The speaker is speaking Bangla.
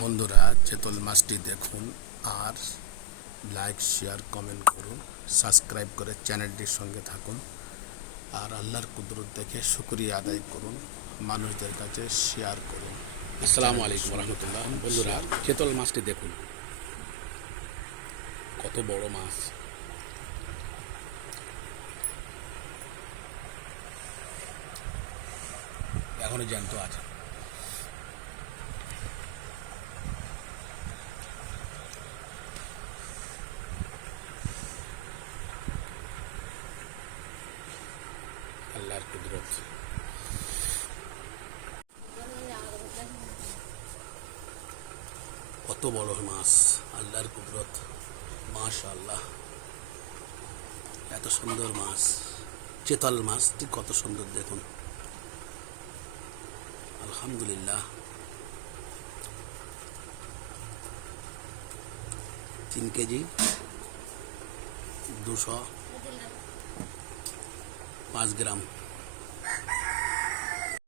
বন্ধুরা, চেতল মাছটি দেখুন আর লাইক, শেয়ার, কমেন্ট করুন, সাবস্ক্রাইব করে চ্যানেলটির সঙ্গে থাকুন আর আল্লাহর কুদরত দেখে শুকরিয়া আদায় করুন, মানুষদের কাছে শেয়ার করুন। আসসালামু আলাইকুম রহমতুল্লাহ। বন্ধুরা, চেতল মাছটি দেখুন, কত বড় মাছ। এখনো জ্যান্ত আছে। আল্লাহর কুদরত। কত বড় মাছ, আল্লাহর কুদরত, মাশাআল্লাহ। এত সুন্দর মাছ, চেতল মাছটি কত সুন্দর দেখুন, আলহামদুলিল্লাহ। 3 কেজি 205 গ্রাম।